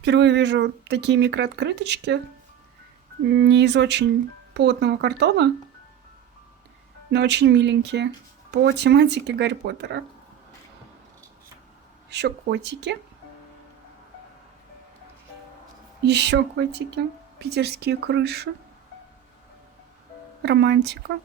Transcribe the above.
Впервые вижу такие микрооткрыточки. Не из очень плотного картона, но очень миленькие. По тематике Гарри Поттера. Еще котики. Еще котики. Питерские крыши. Романтика.